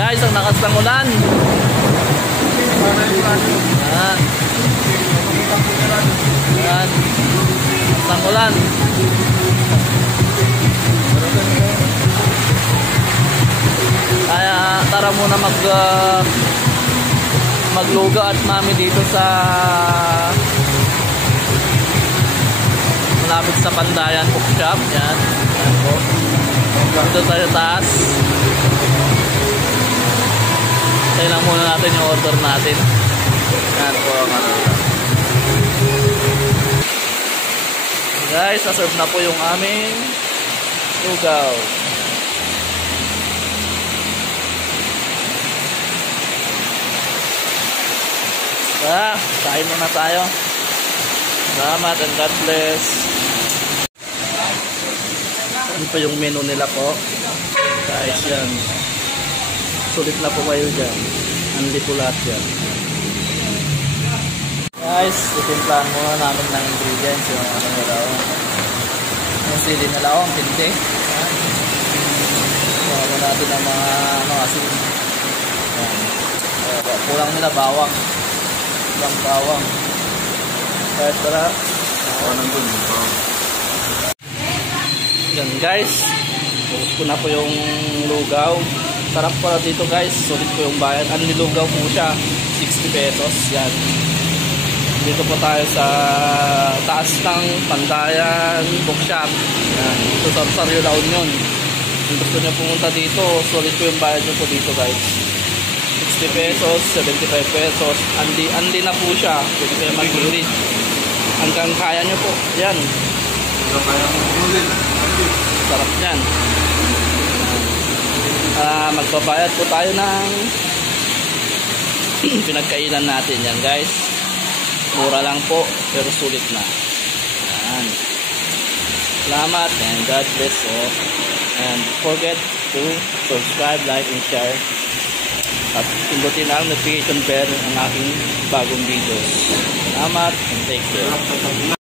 Guys, ang lakas ng ulan. Yan. Yan. Lakas ng ulan. Kaya tara muna magluga at mami dito sa malapit sa Pandayan Bookshop. Yan. Yan po. Dito tayo taas. Tayo lang muna natin yung order natin. Yan po. Guys, naserve na po yung aming lugaw. Kain muna tayo. Salamat and God bless. Yan po yung menu nila po. Guys, yan. Sulit na po kayo dyan. Anli po lahat yan. Guys, itimplahan muna namin ng ingredients. Yung ano nila. Yung sili nila. Ang pinte. Muna natin ang mga asin. Kulang nila bawang. Kulang bawang. Kahit para yan guys. Focus ko na po yung lugaw. Sarap pala dito guys. Sulit po yung bayad. Ang nilugaw po siya 60 pesos. Yan. Dito po tayo sa taas ng Pandayan Bookshop. Yan. Ito sa Rosario La Union. Kung gusto nyo pumunta dito, sulit po yung bayad nyo po dito guys. 60 pesos, 75 pesos. Andi na po siya. Pwede kayo mag-ulit. Hanggang kaya nyo po. Yan. Sarap yan. Magbabayad po tayo ng pinagkainan natin. Yan guys. Mura lang po. Pero sulit na. Yan. Salamat and God bless all. And forget to subscribe, like, and share. At pindutin ang notification bell ang aking bagong videos. Salamat and take care.